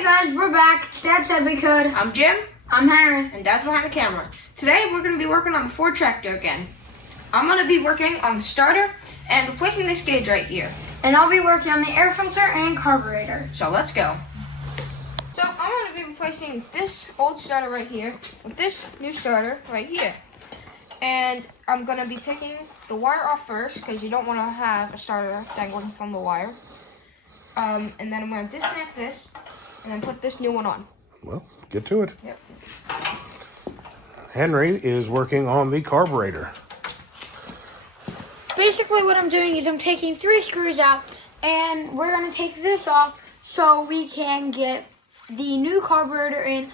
Hey guys, we're back. Dad said we could. I'm Jim. I'm Henry. And Dad's behind the camera. Today we're going to be working on the Ford tractor again. I'm going to be working on the starter and replacing this gauge right here. And I'll be working on the air filter and carburetor. So let's go. So I'm going to be replacing this old starter right here with this new starter right here. And I'm going to be taking the wire off first because you don't want to have a starter dangling from the wire. And then I'm going to disconnect this and then put this new one on. Well, get to it. Yep. Henry is working on the carburetor. Basically what I'm doing is I'm taking 3 screws out and we're going to take this off so we can get the new carburetor in.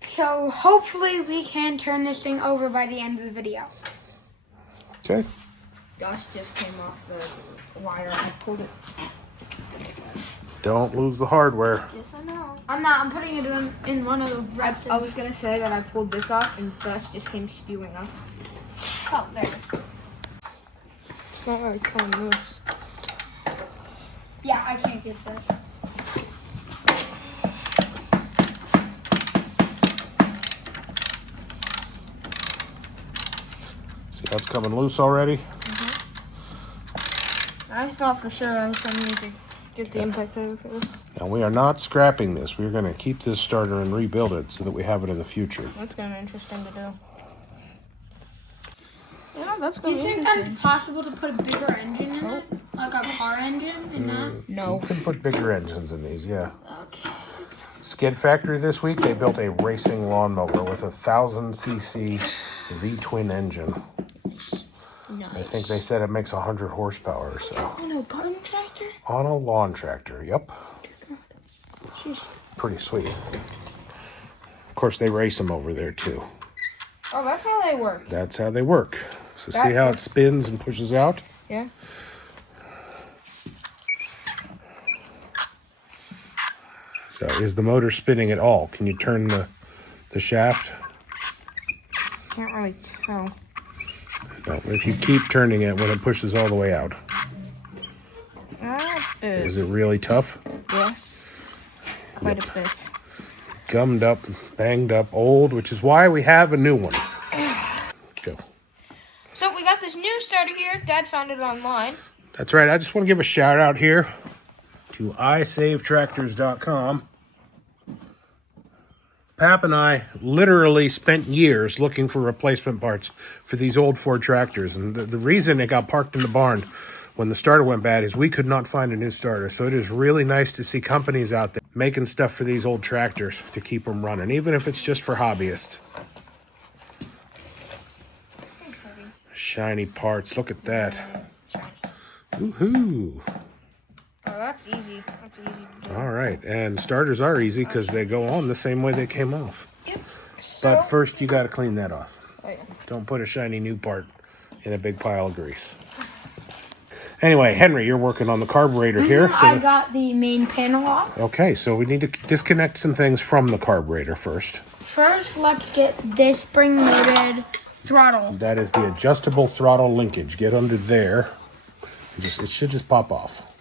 So hopefully we can turn this thing over by the end of the video. Okay. Dust just came off the wire. I pulled it. Don't lose the hardware. Yes, I know. I'm not. I'm putting it in one of the wraps. I was going to say that I pulled this off and dust just came spewing up. Oh, there it is. It's not really coming loose. Yeah, I can't get this. See how it's coming loose already? I thought for sure I was going to need to get the impact over for this. Now we are not scrapping this. We're going to keep this starter and rebuild it so that we have it in the future. That's going to be interesting to do. Yeah, that's Do going you to be think that interesting. it's possible to put a bigger engine in it? Like a car engine in that? No. You can put bigger engines in these, yeah. Okay. Skid Factory this week, they built a racing lawnmower with a 1000cc V-twin engine. Nice. I think they said it makes 100 horsepower or so. Oh, no, garden tractor? On a lawn tractor, yep. Jeez. Pretty sweet. Of course, they race them over there too. Oh, that's how they work. That's how they work. So That see how it is- spins and pushes out? Yeah. So is the motor spinning at all? Can you turn the shaft? Can't really tell. No, if you keep turning it when it pushes all the way out. Is it really tough? Yes. Quite a bit. Gummed up, banged up, old, which is why we have a new one. Go. So we got this new starter here. Dad found it online. That's right. I just want to give a shout out here to iSaveTractors.com. Pap and I literally spent years looking for replacement parts for these old Ford tractors. And the reason it got parked in the barn when the starter went bad is we could not find a new starter. So it is really nice to see companies out there making stuff for these old tractors to keep them running, even if it's just for hobbyists. This thing's heavy. Shiny parts. Look at that. Woohoo. Oh, that's easy. That's easy to do. All right. And starters are easy because they go on the same way they came off. Yep. So, But first, you got to clean that off. oh, yeah. Don't put a shiny new part in a big pile of grease. Anyway, Henry, you're working on the carburetor here. So I got the main panel off. okay, so we need to disconnect some things from the carburetor first. First, let's get this spring-loaded throttle. That is the adjustable throttle linkage. Get under there. It should just pop off.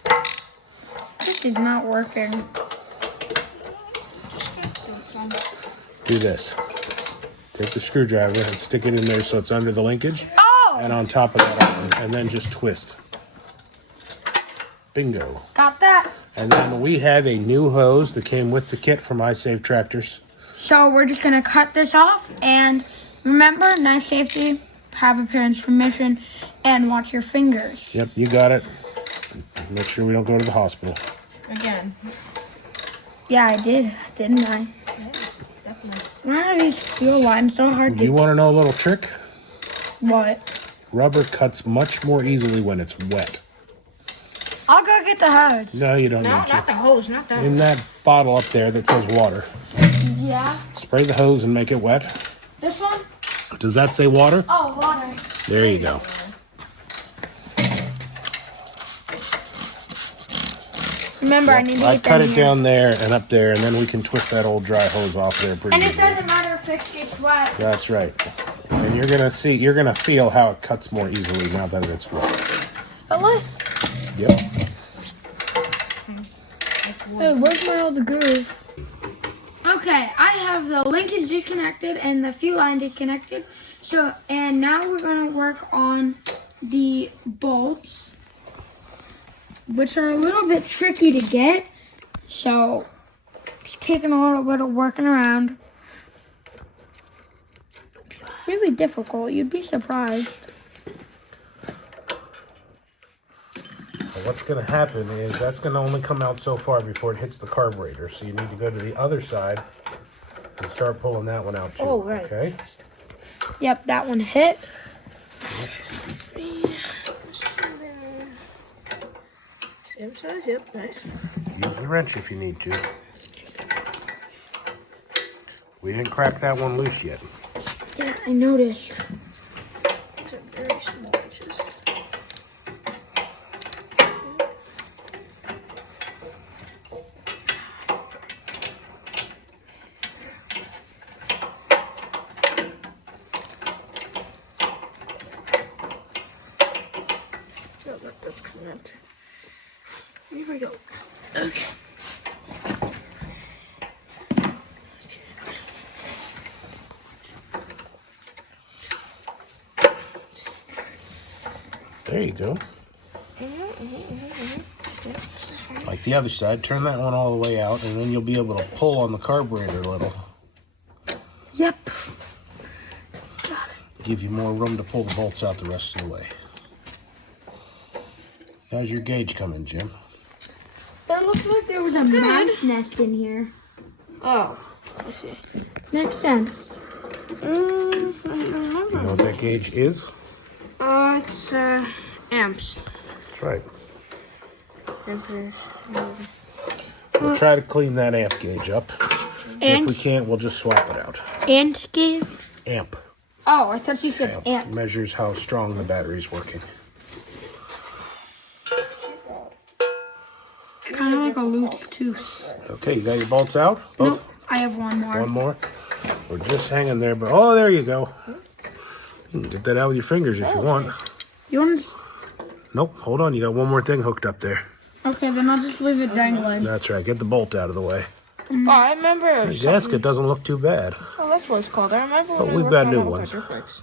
This is not working. Do this. Take the screwdriver and stick it in there so it's under the linkage. Oh! And on top of that, and then just twist. Bingo. Got that. And then we have a new hose that came with the kit from iSave Tractors. So we're just going to cut this off. And remember, nice safety, have a parent's permission, and watch your fingers. Yep, you got it. Make sure we don't go to the hospital. Again. Yeah, I did, didn't I? Yeah, definitely. Why are these steel lines so hard You to... want to know a little trick? What? Rubber cuts much more easily when it's wet. I'll go get the hose. No, you don't No, need not to. the hose, not that. In that bottle up there that says water, Yeah. spray the hose and make it wet. This one? Does that say water? Oh, water. There you go. Remember, I need to I get cut that it here. down there and up there, and then we can twist that old dry hose off there pretty And it easily. doesn't matter if it gets wet. That's right. And you're gonna feel how it cuts more easily now that it's wet. But look. Yep. Hey, where's my other groove? Okay, I have the linkage disconnected and the fuel line disconnected. So, and now we're gonna work on the bolts, which are a little bit tricky to get. So, it's taking a little bit of working around. Really difficult, you'd be surprised. What's going to happen is that's going to only come out so far before it hits the carburetor. So you need to go to the other side and start pulling that one out too. Oh, right. Okay? Yep, that one hit. Same size, yep, nice. Use the wrench if you need to. We didn't crack that one loose yet. Yeah, I noticed. These are very small inches. Oh, that's coming out. Here we go. Okay. There you go. Like the other side, turn that one all the way out, and then you'll be able to pull on the carburetor a little. Yep. Give you more room to pull the bolts out the rest of the way. How's your gauge coming, Jim? It looks like there was a mouse nest in here. Oh, I see. Makes sense. I don't remember. You know what that gauge is? It's amps. That's right. Amperes. We'll try to clean that amp gauge up. And If we can't, we'll just swap it out. and gauge. Amp. Oh, I thought you said amp. Measures how strong the battery's working. Kind of like a loop tooth. Okay, you got your bolts out? Both? Nope, I have one more. One more? We're just hanging there, but oh, there you go. You can get that out with your fingers if you want. You want? Nope, hold on. You got one more thing hooked up there. Okay, then I'll just leave it dangling. That's right. Get the bolt out of the way. Oh, I remember. The gasket doesn't look too bad. Oh, that's what it's called. I remember when But we we've worked got on new that with ones. our dirt bikes.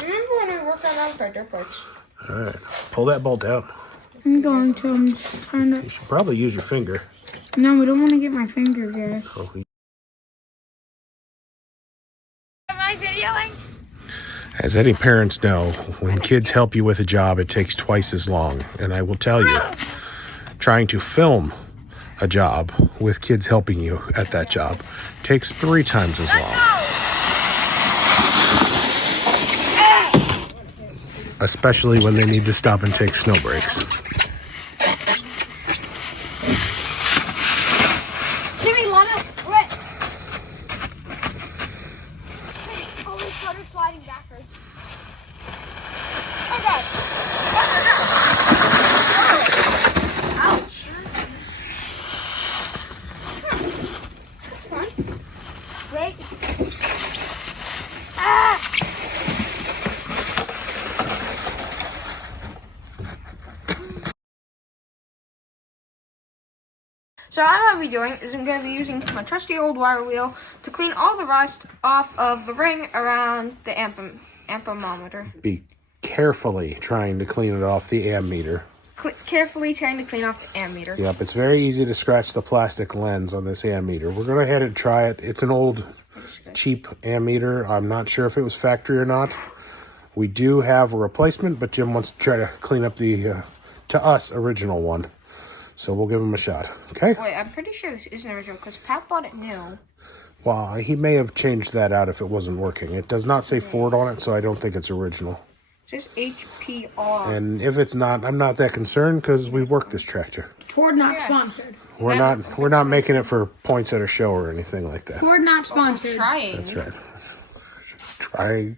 Remember when we worked on that with our dirt bikes? All right. Pull that bolt out. I'm going to. I'm just trying to. You should probably use your finger. No, we don't want to get my finger, guys. Oh, Am I videoing? as any parents know, when kids help you with a job, it takes twice as long. And I will tell you, trying to film a job with kids helping you at that job takes 3 times as long. Especially when they need to stop and take snow breaks. Jimmy, Lana, wait. Oh, we started sliding backwards. Oh, God. Ouch. That's fine. Wait. Ah! So what I'm going to be doing is I'm going to be using my trusty old wire wheel to clean all the rust off of the ring around the amperometer. Be carefully trying to clean it off the ammeter. Carefully trying to clean off the ammeter. Yep, it's very easy to scratch the plastic lens on this ammeter. We're going to head and try it. It's an old, cheap ammeter. I'm not sure if it was factory or not. We do have a replacement, but Jim wants to try to clean up the, to us, original one. So we'll give him a shot, okay? Wait, I'm pretty sure this isn't original because Pat bought it new. Well, he may have changed that out if it wasn't working. It does not say Ford on it, so I don't think it's original. It says HPR. And if it's not, I'm not that concerned because we work this tractor. Ford not Yeah. sponsored. We're not making it for points at a show or anything like that. Ford not sponsored. Trying That's right. Trying.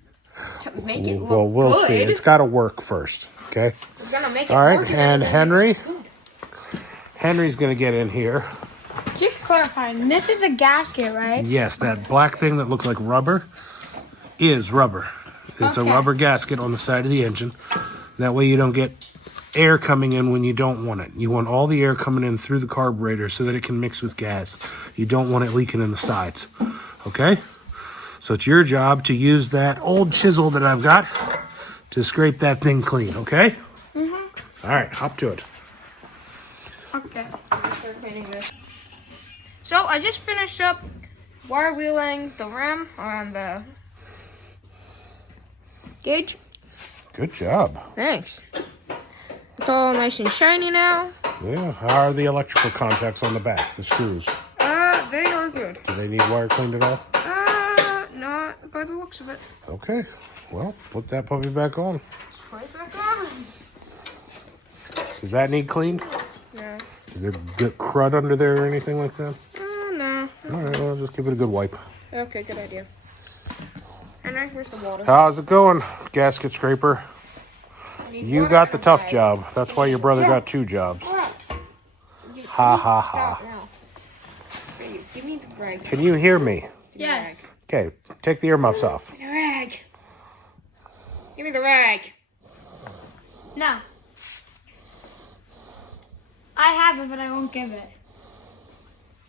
to make it look Well, we'll good. see. It's got to work first, okay? We're gonna make it All right, work and then Henry. Henry's going to get in here. Just clarifying, this is a gasket, right? Yes, that black thing that looks like rubber is rubber. It's a Okay. rubber gasket on the side of the engine. That way you don't get air coming in when you don't want it. You want all the air coming in through the carburetor so that it can mix with gas. You don't want it leaking in the sides. Okay? So it's your job to use that old chisel that I've got to scrape that thing clean, okay? All right, hop to it. Okay. Start cleaning this. So I just finished up wire wheeling the rim on the gauge. Good job. Thanks. It's all nice and shiny now. Yeah, how are the electrical contacts on the back, the screws? They are good. Do they need wire cleaned at all? Not by the looks of it. Okay, well, put that puppy back on. Let's put it back on. Does that need cleaned? Yeah. Is there good crud under there or anything like that? No. All right, well, just give it a good wipe. Okay, good idea. And then here's the water. How's it going, gasket scraper? You got the tough job. That's why your brother got 2 jobs. Ha, ha, ha. Stop now. Give me the rag. Can you hear me? Yes. Okay, take the earmuffs off. The rag. Give me the rag. No. I have it, but I won't give it.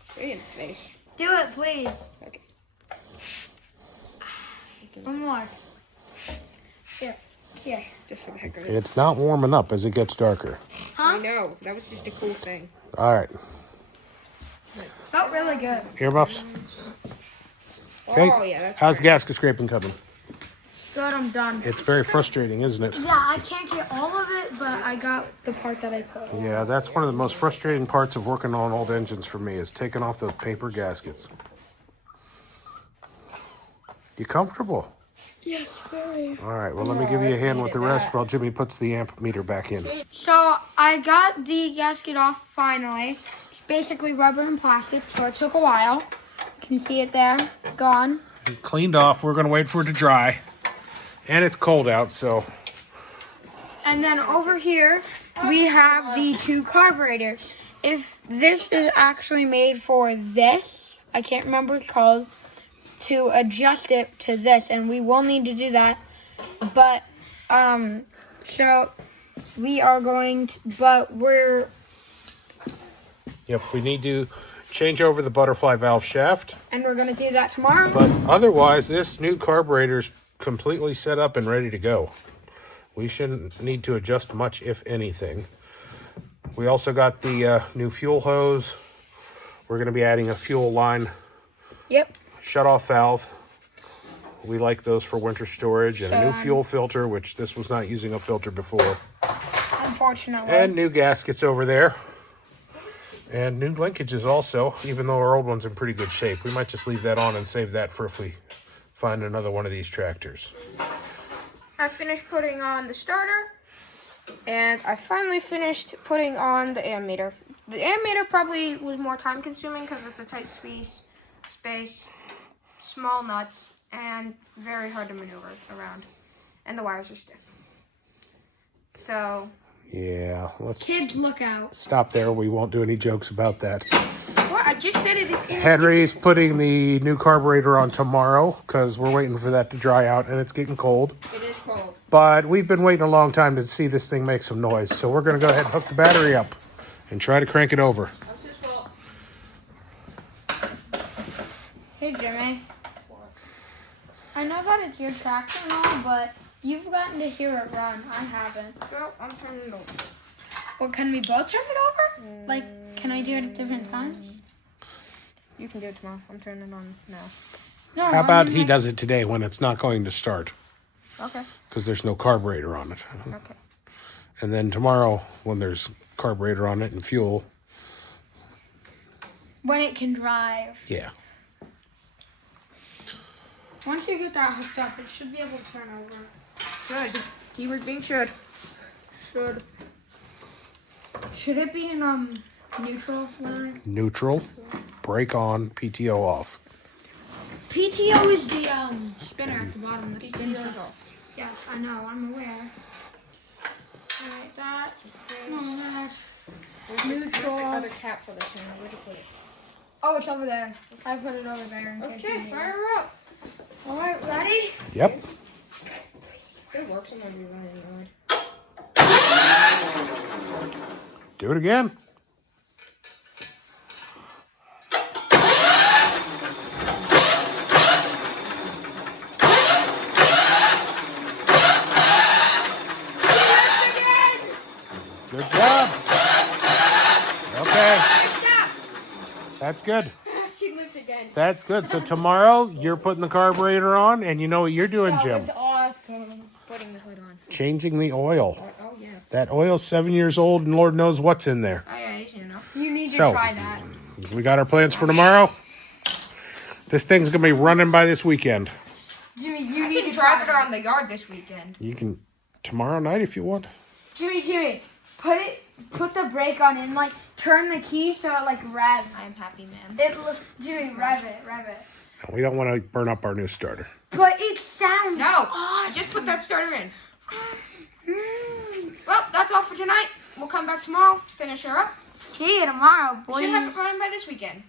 Spray in the face. Do it, please. Okay. One more. Yeah, just for the heck of And it. it's not warming up as it gets darker. I know. That was just a cool thing. All right, Felt really good. earmuffs. Okay. Oh, yeah, that's How's the gasket scraping coming? Good, I'm done. It's very frustrating, isn't it? Yeah, I can't get all of it, but I got the part that I put. Yeah, that's one of the most frustrating parts of working on old engines for me is taking off those paper gaskets. You comfortable? Yes, very. All right, well, let me give you a hand with the rest while Jimmy puts the amp meter back in. So I got the gasket off finally. It's basically rubber and plastic, so it took a while. You can see it there, gone. Cleaned off. We're going to wait for it to dry. And it's cold out, so And then over here, we have the 2 carburetors. If this is actually made for this, I can't remember what it's called, to adjust it to this, and we will need to do that. But, so we are going to, yep, we need to change over the butterfly valve shaft. and we're going to do that tomorrow. But otherwise, this new carburetor's completely set up and ready to go. We shouldn't need to adjust much, if anything. We also got the new fuel hose. We're going to be adding a fuel line Yep. shut-off valve. We like those for winter storage, and a new So, fuel filter, which this was not using a filter before. Unfortunately. And new gaskets over there. And new linkages also, even though our old one's in pretty good shape. We might just leave that on and save that for if we find another one of these tractors. I finished putting on the starter, and I finally finished putting on the ammeter. The ammeter probably was more time consuming because it's a tight space, small nuts, and very hard to maneuver around. And the wires are stiff. So, Yeah, let's Kids, look out. stop there. We won't do any jokes about that. what? I just said it's in Henry's putting the new carburetor on tomorrow because we're waiting for that to dry out and it's getting cold. It is cold. But we've been waiting a long time to see this thing make some noise. So we're going to go ahead and hook the battery up and try to crank it over. That's his fault. Hey, Jimmy. I know that it's your tractor and all, but you've gotten to hear it run. I haven't. So, I'm turning it over. Well, can we both turn it over? Like, can I do it at different times? You can do it tomorrow. I'm turning it on now. No. How about he does it today when it's not going to start? Okay. Because there's no carburetor on it. Okay. And then tomorrow when there's carburetor on it and fuel, When it can drive. yeah. Once you get that hooked up, it should be able to turn over. Good. Keyword being should. Should. Should it be in neutral? Larry? Neutral, brake on, PTO off. PTO is the spinner at the bottom. The spin PTO's off. Yes, I know. I'm aware. Alright, that. No, that. Where's the Neutral. other cap for this one? Where'd you put it? Oh, it's over there. I put it over there. In case you Okay, need fire it. up. All right, ready? Yep. It works. I'm gonna be running annoyed. Do it again. Good job. Okay. That's good. She lives again. That's good. So tomorrow you're putting the carburetor on, and you know what you're doing, Jim? That was awesome. Putting the hood on. Changing the oil. Oh, yeah. That oil's 7 years old, and Lord knows what's in there. Oh, yeah, easy enough. You need to So- try that. We got our plans for tomorrow. This thing's gonna be running by this weekend. Jimmy, you You need can to drive try it around the yard this weekend. You can tomorrow night if you want. Jimmy, put the brake on and like turn the key so it like revs. I am happy, man. Jimmy, rev it. We don't want to burn up our new starter. But it sounds No, I just put that starter in. Well, that's all for tonight. We'll come back tomorrow, finish her up. See you tomorrow, We boys. should have it running by this weekend.